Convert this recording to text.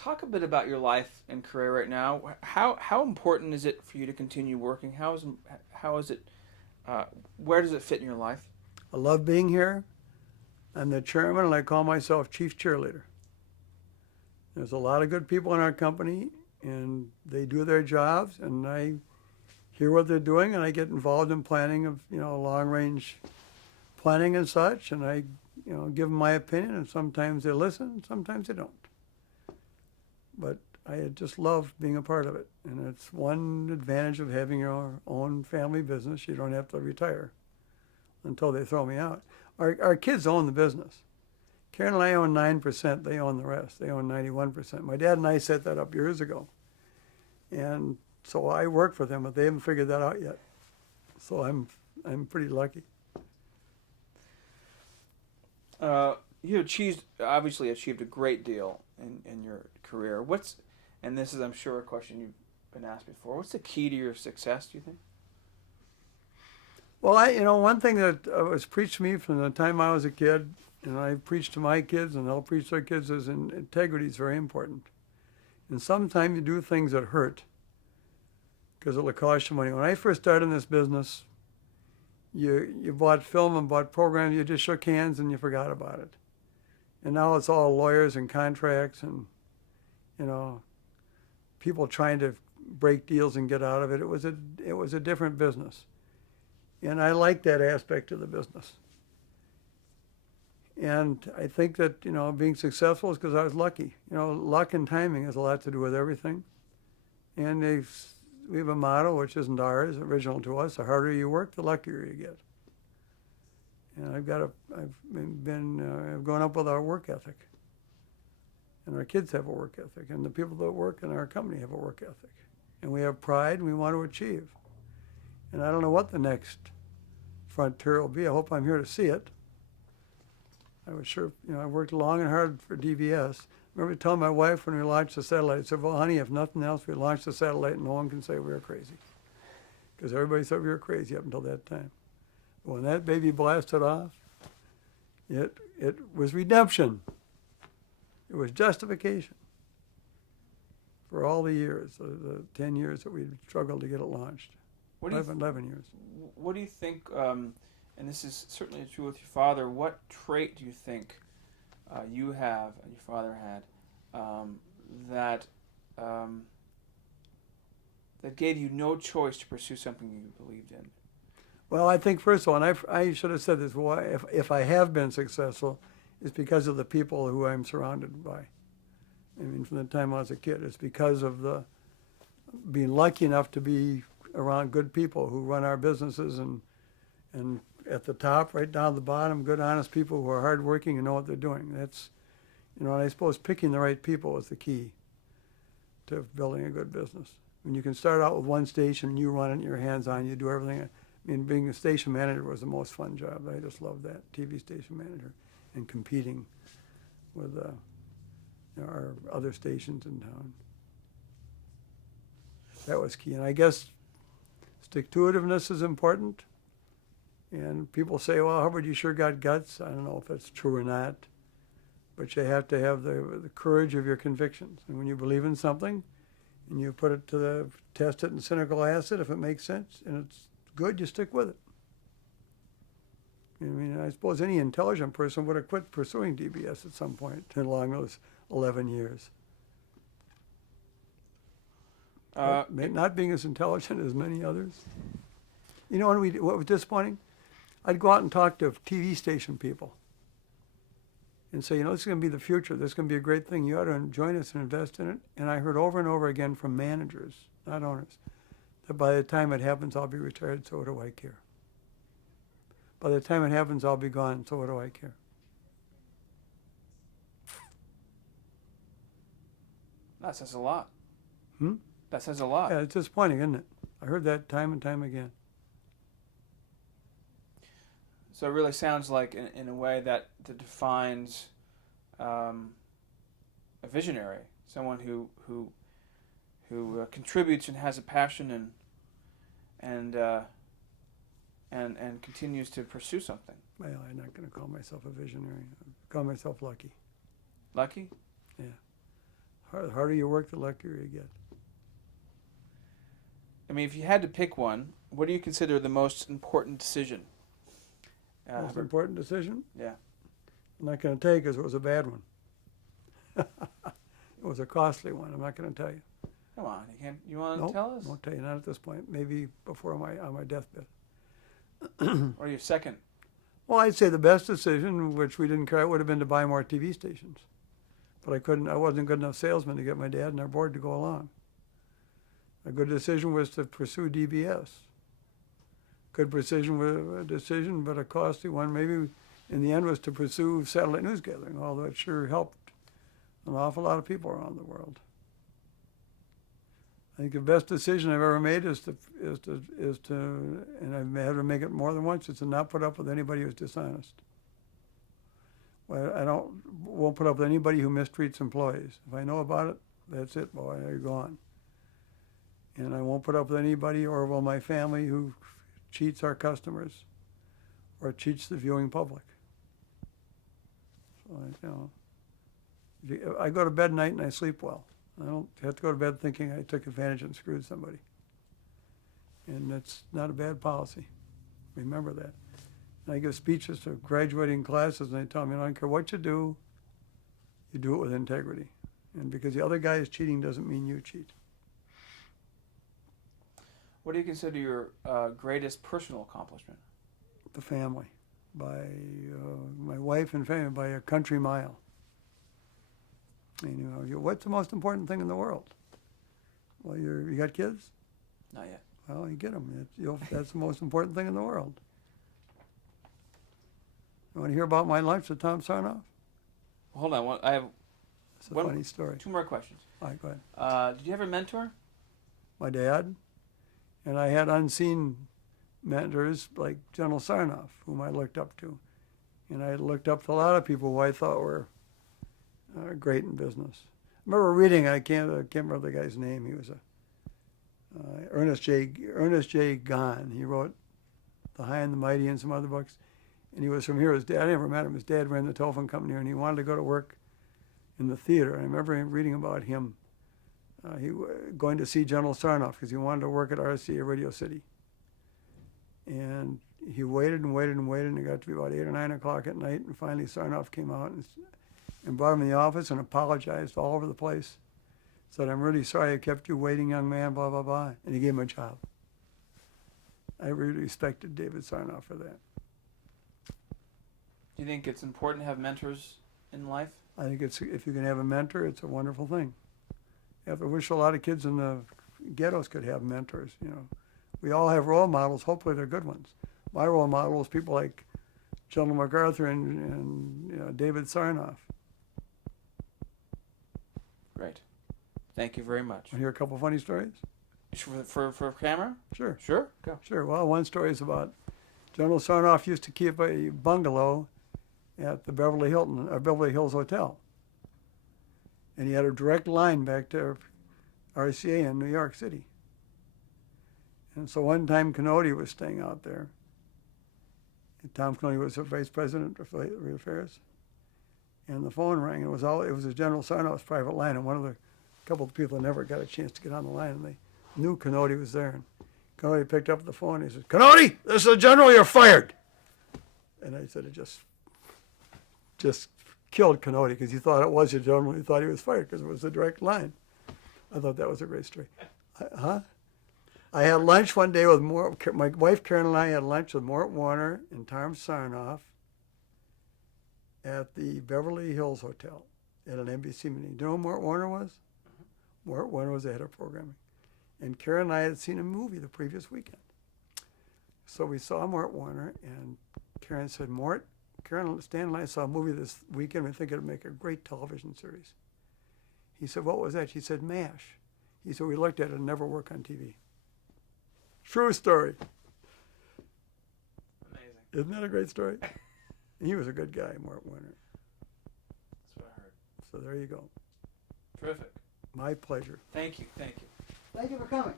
Talk a bit about your life and career right now. How important is it for you to continue working? How is it? Uh, where does it fit in your life? I love being here. I'm the chairman, and I call myself chief cheerleader. There's a lot of good people in our company, and they do their jobs, and I hear what they're doing, and I get involved in planning of long range planning and such, and I give them my opinion, and sometimes they listen, and sometimes they don't. But I just love being a part of it, and it's one advantage of having your own family business. You don't have to retire until they throw me out. Our kids own the business. Karen and I own 9%. They own the rest. They own 91%. My dad and I set that up years ago. And so I work for them, but they haven't figured that out yet. So I'm pretty lucky. You obviously achieved a great deal in your career. And this is, I'm sure, a question you've been asked before. What's the key to your success, do you think? Well, one thing that was preached to me from the time I was a kid, and I preach to my kids, and they'll preach to their kids, is integrity is very important. And sometimes you do things that hurt because it'll cost you money. When I first started in this business, you bought film and bought programs, you just shook hands and you forgot about it. And now it's all lawyers and contracts and, you know, people trying to break deals and get out of it. It was a different business. And I like that aspect of the business. And I think that, being successful is because I was lucky. Luck and timing has a lot to do with everything. And we have a motto, which isn't ours, original to us: the harder you work, the luckier you get. And I've grown up with our work ethic. And our kids have a work ethic. And the people that work in our company have a work ethic. And we have pride and we want to achieve. And I don't know what the next frontier will be. I hope I'm here to see it. I was sure, I worked long and hard for DBS. I remember telling my wife when we launched the satellite, I said, well, honey, if nothing else, we launched the satellite and no one can say we were crazy. Because everybody said we were crazy up until that time. But when that baby blasted off, it was redemption. It was justification for all the years, the 10 years that we struggled to get it launched. 11 years. What do you think, and this is certainly true with your father, what trait do you think you have and your father had that that gave you no choice to pursue something you believed in? Well, I think first of all, and I should have said this, well, if I have been successful, it's because of the people who I'm surrounded by. I mean, from the time I was a kid, it's because of being lucky enough to be around good people who run our businesses, and at the top, right down to the bottom, good, honest people who are hardworking and know what they're doing. That's, and I suppose picking the right people is the key to building a good business. When you can start out with one station, you run it, your hands on, you do everything. I mean, being a station manager was the most fun job. I just loved that, TV station manager, and competing with our other stations in town. That was key. And I guess stick-to-itiveness is important. And people say, well, Hubbard, you sure got guts. I don't know if that's true or not. But you have to have the courage of your convictions. And when you believe in something and you put it test it in cynical acid, if it makes sense and it's good, you stick with it. I mean, I suppose any intelligent person would have quit pursuing DBS at some point along those 11 years. Not being as intelligent as many others. What was disappointing? I'd go out and talk to TV station people and say, this is going to be the future. This is going to be a great thing. You ought to join us and invest in it. And I heard over and over again from managers, not owners, that by the time it happens, I'll be retired, so what do I care? By the time it happens, I'll be gone, so what do I care? That says a lot. Hmm? That says a lot. Yeah, it's disappointing, isn't it? I heard that time and time again. So it really sounds like, in a way, that defines a visionary, someone who contributes and has a passion and continues to pursue something. Well, I'm not going to call myself a visionary. I call myself lucky. Lucky? Yeah. The harder you work, the luckier you get. I mean, if you had to pick one, what do you consider the most important decision? Most important decision? Yeah. I'm not going to tell you because it was a bad one. It was a costly one. I'm not going to tell you. Come on, you can't. You want to Nope, tell us? I won't tell you. Not at this point. Maybe before on my deathbed. Or your second? Well, I'd say the best decision, which we didn't care, would have been to buy more TV stations. But I wasn't a good enough salesman to get my dad and our board to go along. A good decision was to pursue DBS. Good decision, but a costly one maybe in the end was to pursue satellite news gathering, although it sure helped an awful lot of people around the world. I think the best decision I've ever made is to, and I've had to make it more than once, is to not put up with anybody who's dishonest. Well, won't put up with anybody who mistreats employees. If I know about it, that's it, boy, you're gone. And I won't put up with anybody or will my family who cheats our customers or cheats the viewing public. So, I go to bed at night and I sleep well. I don't have to go to bed thinking I took advantage and screwed somebody. And that's not a bad policy. Remember that. And I give speeches to graduating classes and they tell me, I don't care what you do it with integrity. And because the other guy is cheating doesn't mean you cheat. What do you consider your greatest personal accomplishment? The family. By my wife and family by a country mile. What's the most important thing in the world? Well, you got kids? Not yet. Well, you get them. That's the most important thing in the world. You want to hear about my lunch with Tom Sarnoff? Hold on. I have It's a funny story. 2 more questions. All right, go ahead. Did you have a mentor? My dad. And I had unseen mentors like General Sarnoff, whom I looked up to. And I looked up to a lot of people who I thought were great in business. I remember reading, I can't remember the guy's name. He was Ernest J. Gahn. He wrote The High and the Mighty and some other books. And he was from here. His dad, I never met him. His dad ran the telephone company here, and he wanted to go to work in the theater. I remember reading about him. Going to see General Sarnoff because he wanted to work at RCA Radio City. And he waited and waited and waited, and it got to be about 8 or 9 o'clock at night, and finally Sarnoff came out and brought him in the office and apologized all over the place. Said, I'm really sorry I kept you waiting, young man, blah, blah, blah. And he gave him a job. I really respected David Sarnoff for that. Do you think it's important to have mentors in life? I think if you can have a mentor, it's a wonderful thing. I wish a lot of kids in the ghettos could have mentors. We all have role models. Hopefully, they're good ones. My role model is people like General MacArthur and David Sarnoff. Great. Thank you very much. Want to hear a couple funny stories? For camera? Sure. Sure. Go. Sure. Well, one story is about General Sarnoff used to keep a bungalow at the Beverly Hills Hotel. And he had a direct line back to RCA in New York City. And so one time Canody was staying out there. And Tom Canody was the vice president of Legal Affairs. And the phone rang, and it was a General Sarnoff's private line, and a couple of people never got a chance to get on the line, and they knew Canody was there. And Canody picked up the phone, and he said, Canody, this is the General, you're fired. And I said, it just killed Canody because he thought it was the General. He thought he was fired because it was the direct line. I thought that was a great story. I had lunch one day with my wife Karen and I had lunch with Mort Warner and Tom Sarnoff at the Beverly Hills Hotel at an NBC meeting. Do you know who Mort Warner was? Mm-hmm. Mort Warner was the head of programming. And Karen and I had seen a movie the previous weekend. So we saw Mort Warner, and Karen said, Stan and I saw a movie this weekend. We think it'd make a great television series. He said, what was that? She said, MASH. He said, we looked at it and never work on TV. True story. Amazing. Isn't that a great story? He was a good guy, Mort Warner. That's what I heard. So there you go. Terrific. My pleasure. Thank you. Thank you. Thank you for coming.